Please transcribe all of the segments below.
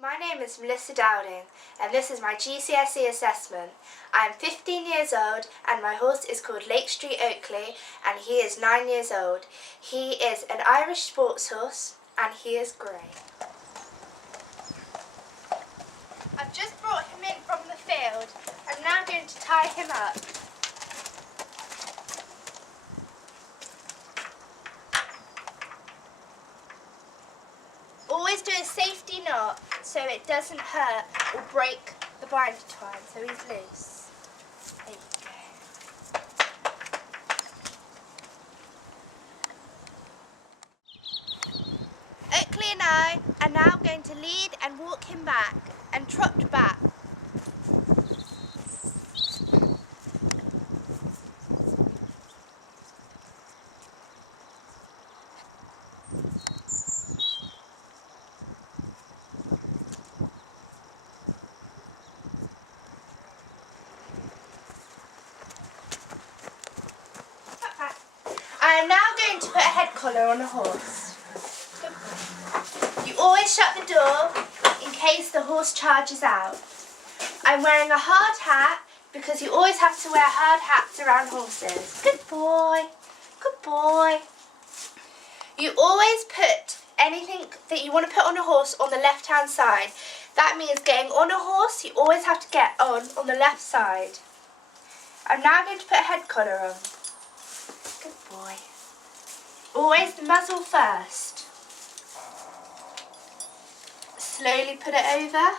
My name is Melissa Dowding and this is my GCSE assessment. I am 15 years old and my horse is called LAKESTREET OAKLEY and he is 9 years old. He is an Irish sports horse and he is grey. I've just brought him in from the field. I'm now going to tie him up. Always do a safety knot so it doesn't hurt or break the binder twine, so he's loose. There you go. Oakley and I are now going to lead and walk him back and trot back. I am now going to put a head collar on a horse. You always shut the door in case the horse charges out. I'm wearing a hard hat because you always have to wear hard hats around horses. Good boy, good boy. You always put anything that you want to put on a horse on the left hand side. That means getting on a horse, you always have to get on the left side. I'm now going to put a head collar on. Good boy. Always the muzzle first. Slowly put it over.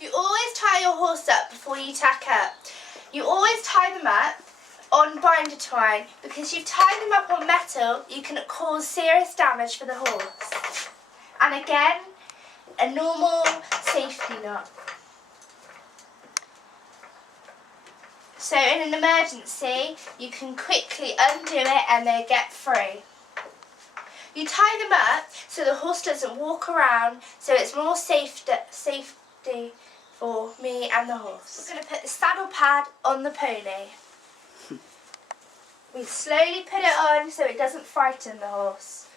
You always tie your horse up before you tack up. You always tie them up on binder twine because if you tie them up on metal, you can cause serious damage for the horse. And again, a normal safety knot. So in an emergency, you can quickly undo it and they get free. You tie them up so the horse doesn't walk around, so it's more safety for me and the horse. We're going to put the saddle pad on the pony. We slowly put it on so it doesn't frighten the horse.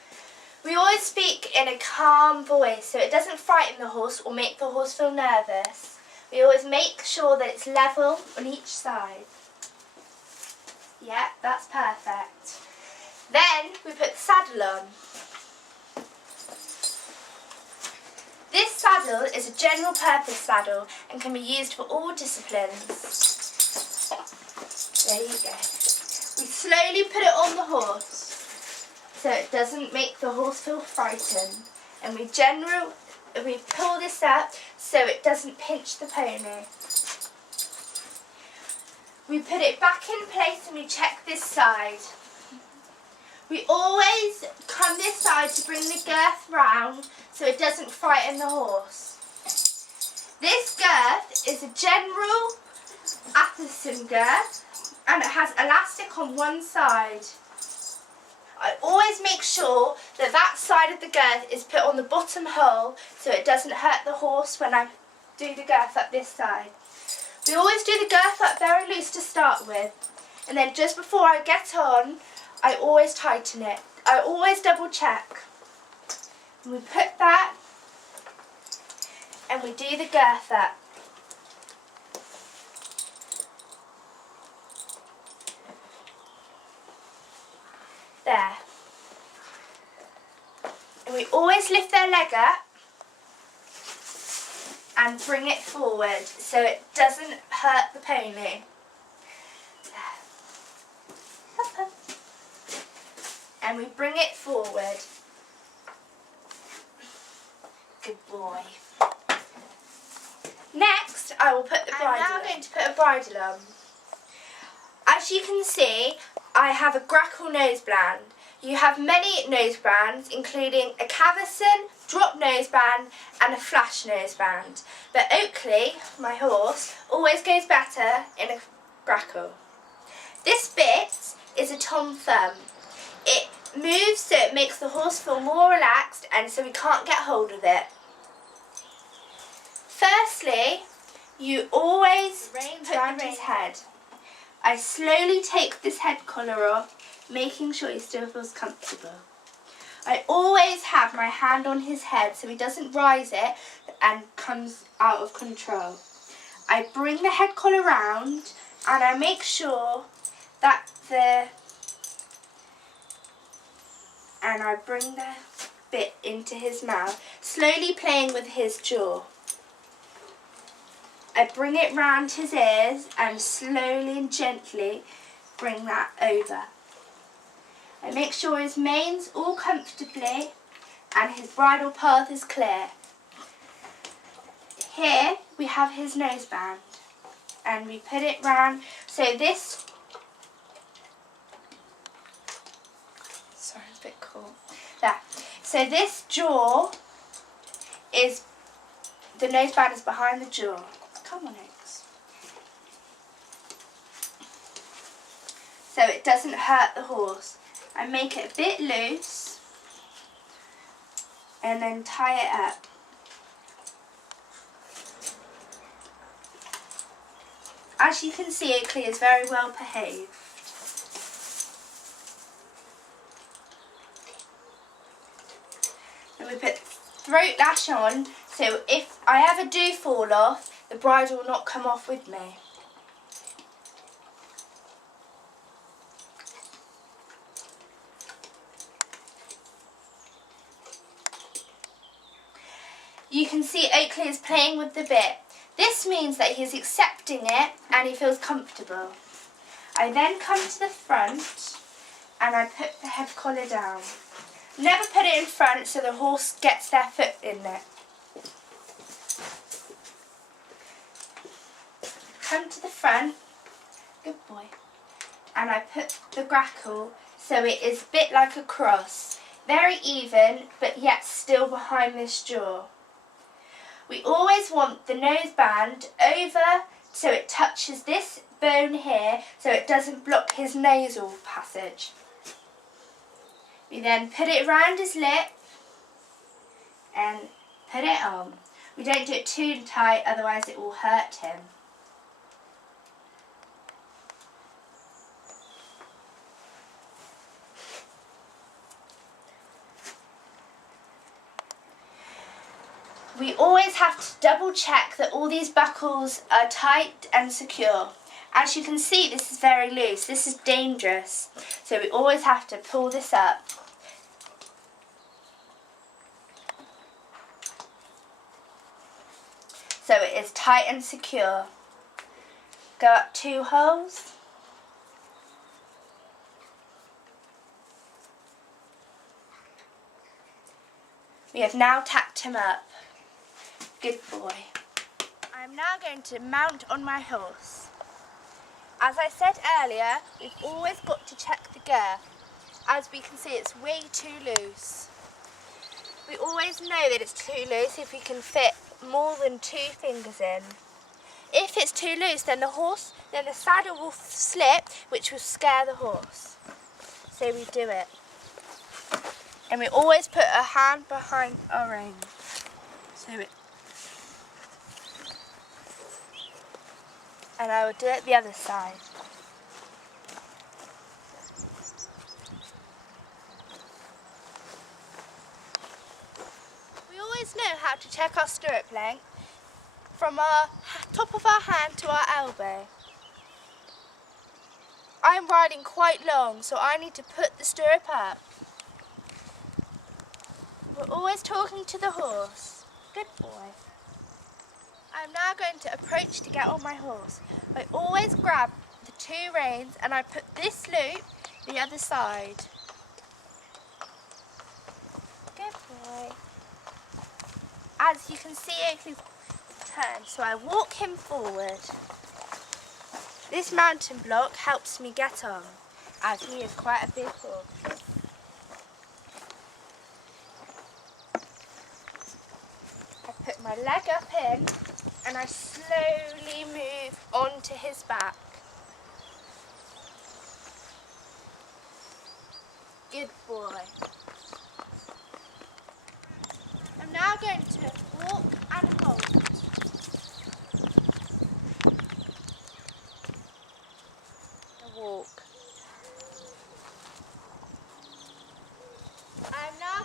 We always speak in a calm voice so it doesn't frighten the horse or make the horse feel nervous. We always make sure that it's level on each side. Yeah, that's perfect. Then we put the saddle on. This saddle is a general purpose saddle and can be used for all disciplines. There you go. We slowly put it on the horse so it doesn't make the horse feel frightened. And we pull this up so it doesn't pinch the pony. We put it back in place and we check this side. We always come this side to bring the girth round so it doesn't frighten the horse. This girth is a general Atherton girth and it has elastic on one side. I always make sure that that side of the girth is put on the bottom hole so it doesn't hurt the horse when I do the girth up this side. We always do the girth up very loose to start with, and then just before I get on, I always tighten it. I always double check. And we put that and we do the girth up. There. And we always lift their leg up and bring it forward so it doesn't hurt the pony. There. And we bring it forward. Good boy. Next, I will put the bridle on. I'm now going to put a bridle on. As you can see, I have a grackle noseband. You have many nosebands, including a cavesson, drop noseband and a flash noseband. But Oakley, my horse, always goes better in a grackle. This bit is a tom thumb. It moves so it makes the horse feel more relaxed and so we can't get hold of it. Firstly, you always put around his head. I slowly take this head collar off, making sure he still feels comfortable. I always have my hand on his head so he doesn't rise it and comes out of control. I bring the head collar round and I make sure that and I bring the bit into his mouth, slowly playing with his jaw. I bring it round his ears and slowly and gently bring that over. I make sure his mane's all comfortably and his bridle path is clear. Here we have his noseband and we put it round so this, sorry, a bit cool, there. So this jaw is, the noseband is behind the jaw. Come on, Oaks. So it doesn't hurt the horse. I make it a bit loose and then tie it up. As you can see, Oakley is very well behaved. And we put throat lash on, so if I ever do fall off, the bridle will not come off with me. You can see Oakley is playing with the bit. This means that he is accepting it and he feels comfortable. I then come to the front and I put the head collar down. Never put it in front so the horse gets their foot in it. Come to the front, good boy, and I put the grackle so it is a bit like a cross. Very even, but yet still behind this jaw. We always want the noseband over so it touches this bone here so it doesn't block his nasal passage. We then put it around his lip and put it on. We don't do it too tight, otherwise it will hurt him. We always have to double check that all these buckles are tight and secure. As you can see, this is very loose. This is dangerous. So we always have to pull this up. So it is tight and secure. Go up 2 holes. We have now tacked him up. Good boy. I am now going to mount on my horse. As I said earlier, we've always got to check the girth. As we can see, it's way too loose. We always know that it's too loose if we can fit more than 2 fingers in. If it's too loose, then the saddle will slip, which will scare the horse. So we do it. And we always put a hand behind our rein. And I will do it the other side. We always know how to check our stirrup length from our top of our hand to our elbow. I'm riding quite long, so I need to put the stirrup up. We're always talking to the horse. Good boy. I'm now going to approach to get on my horse. I always grab the 2 reins and I put this loop the other side. Good boy. As you can see, Oakley turns, so I walk him forward. This mountain block helps me get on, as he is quite a big horse. I put my leg up in and I slowly move onto his back. Good boy. I'm now going to walk and hold. A walk. I'm now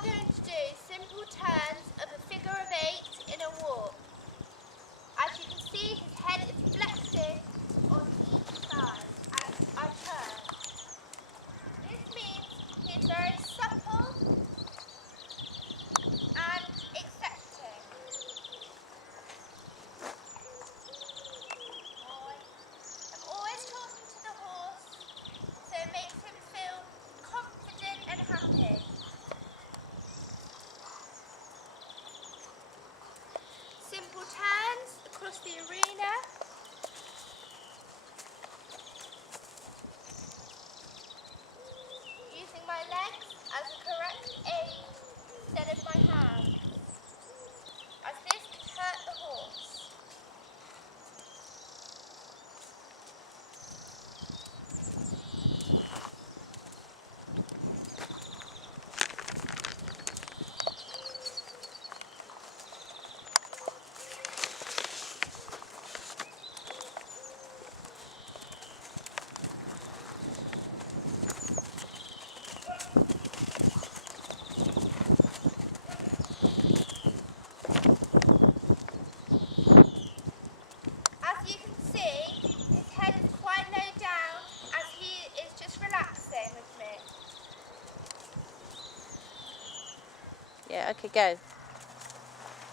go.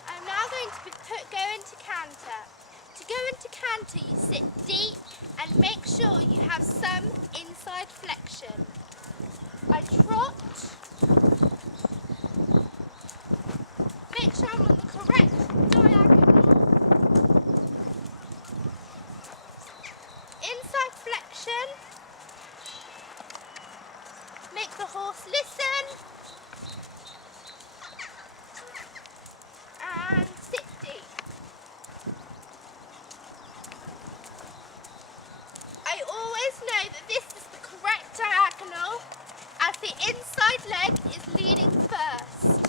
I'm now going to go into canter. To go into canter, you sit deep and make sure you have some inside flexion. I trot. Make sure I'm on the correct diagonal. Inside flexion. Make the horse listen. And sit deep. I always know that this is the correct diagonal as the inside leg is leading first.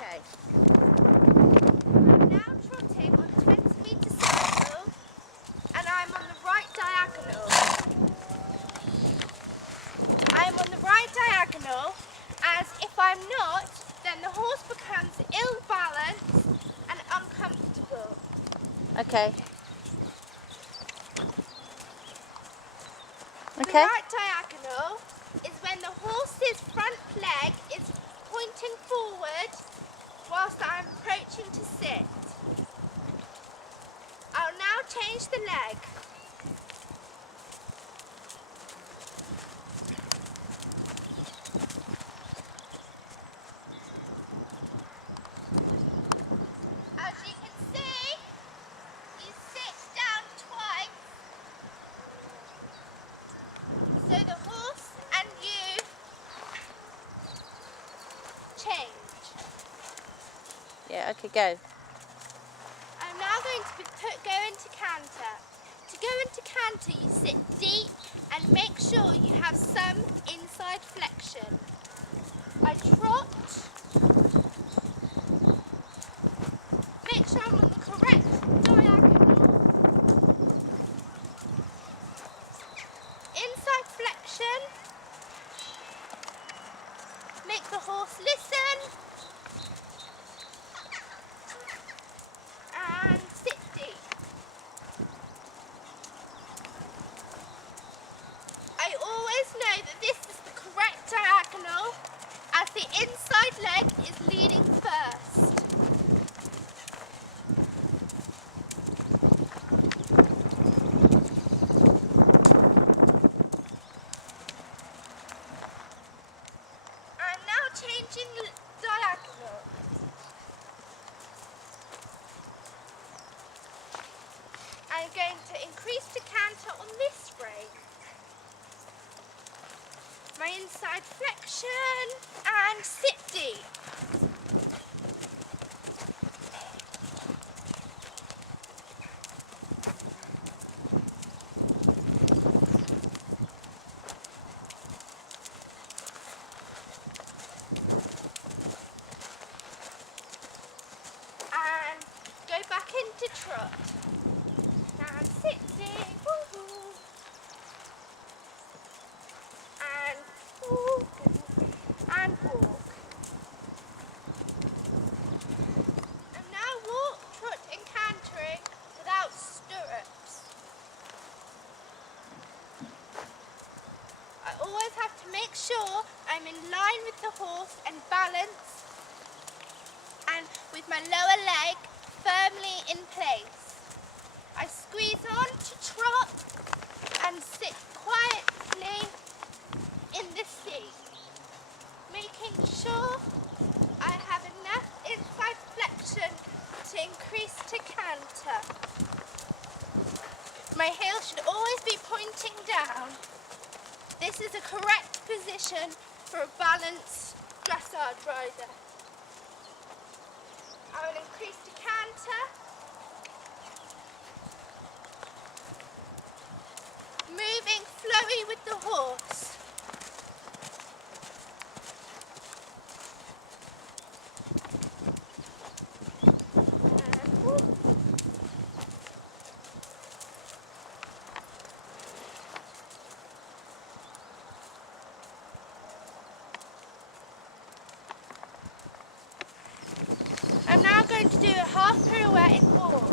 Okay. I'm now trotting on a 20-metre circle and I'm on the right diagonal. I am on the right diagonal, as if I'm not, then the horse becomes ill-balanced and uncomfortable. Okay. The right diagonal is when the horse's front leg is pointing forward whilst I'm approaching to sit. I'll now change the leg. As you can see, you sit down twice, so the horse and you change. Yeah, okay, go. I'm now going to go into canter. To go into canter, you sit deep and make sure you have some inside flexion. I trot. Make sure I'm on the correct diagonal. Inside flexion. Make the horse listen. And sit deep. I always know that this is the correct diagonal as the inside leg is leading first. I'm now changing the diagonal. I'm going to increase the canter on this rein. My inside flexion and sit deep. And go back into trot. And sit deep. Woo-hoo. And and walk. And now walk, trot and cantering without stirrups. I always have to make sure I'm in line with the horse and balance and with my lower leg firmly in place. I squeeze on to trot and sit quietly in the seat, making sure I have enough inside flexion to increase to canter. My heel should always be pointing down. This is a correct position for a balanced dressage rider. I will increase to canter. Moving flowy with the horse. I'm now going to do a half pirouette in walk.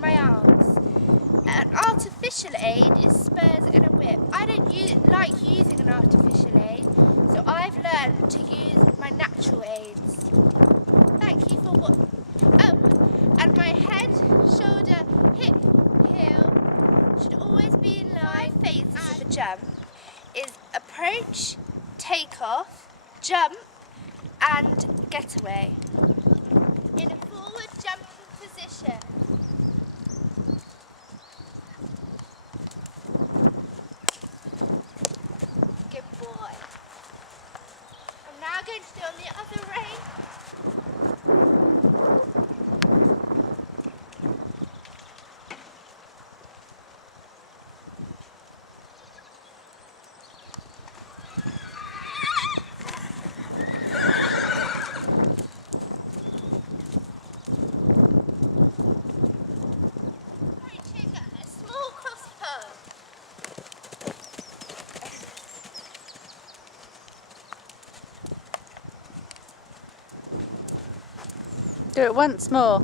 on my arms. An artificial aid is spurs and a whip. I don't like using an artificial aid, so I've learned to use my natural aids. Thank you for what... Oh, and my head, shoulder, hip, heel should always be in line. 5 phases of a jump is approach, take off, jump and getaway. In a forward jumping position. Good boy. I'm now going to do on the other rein. Do it once more.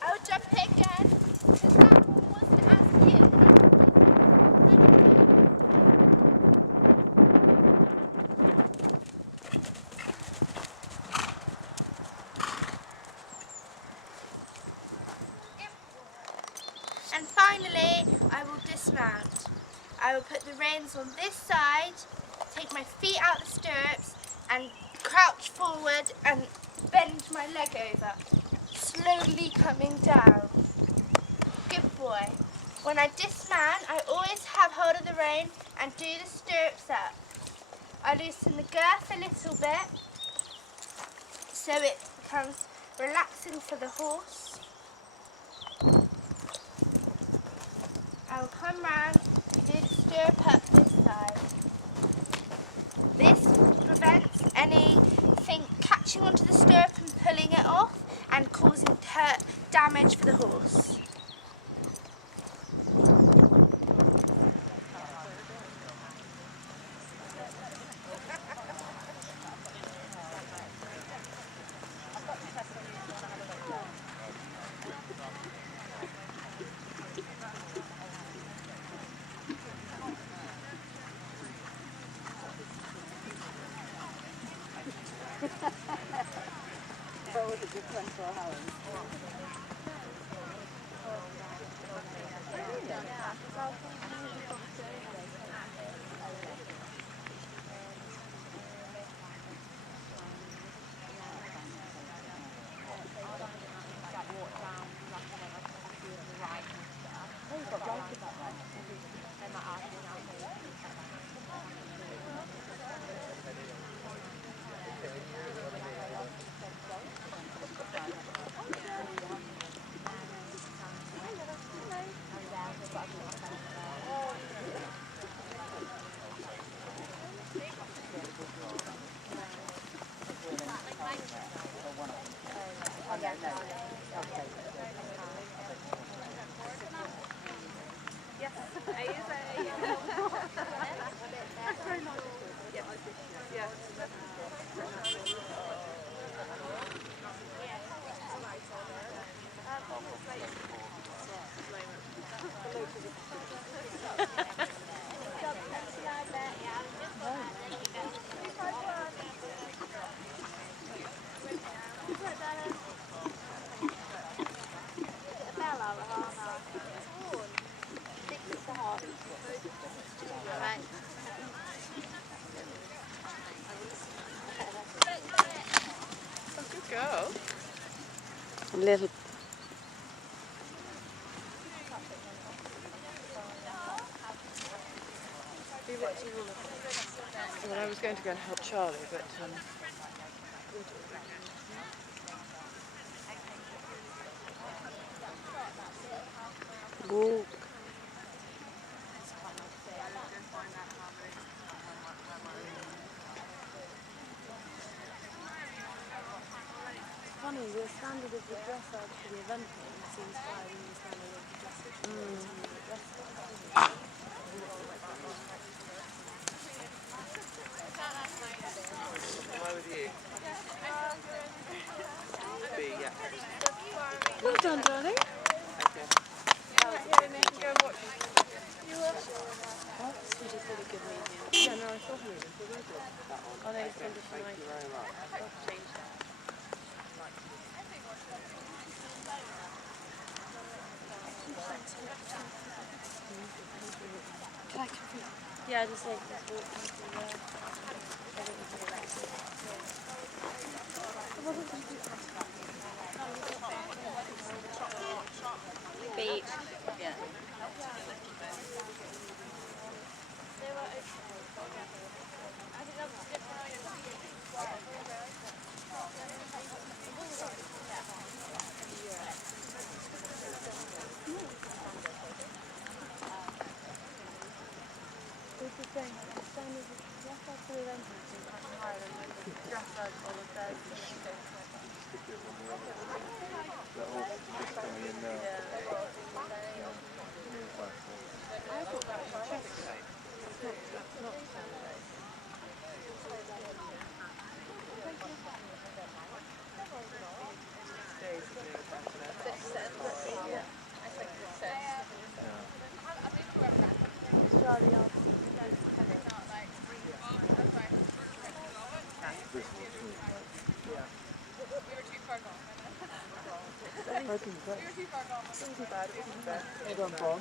I'll jump again, because that one wasn't as cute. And finally, I will dismount. I will put the reins on this side, take my feet out the stirrups, and crouch forward and bend my leg over, slowly coming down. Good boy. When I dismount, I always have hold of the rein and do the stirrups up. I loosen the girth a little bit so it becomes relaxing for the horse. I will come round and do the stirrup up this side. This prevents anything catching onto the stirrup and pulling it off and causing damage for the horse. That was a good one for a hound. A little. Well, I was going to go and help Charlie, but Walk. Funny, the standard of the dressage for the eventing seems higher than the standard of the dressage for the dressage. why with you? B, yeah. Can I come for you? Yeah, just like this walk through there. I think it's really nice. Beach. Yeah. It's the same. The standard dress up for the event is much higher than the dress up on the Thursday. I thought that was chest coat. That's not Sunday. Charlie asked me to go to tennis. It wasn't bad. It wasn't bad. Well done, Tom.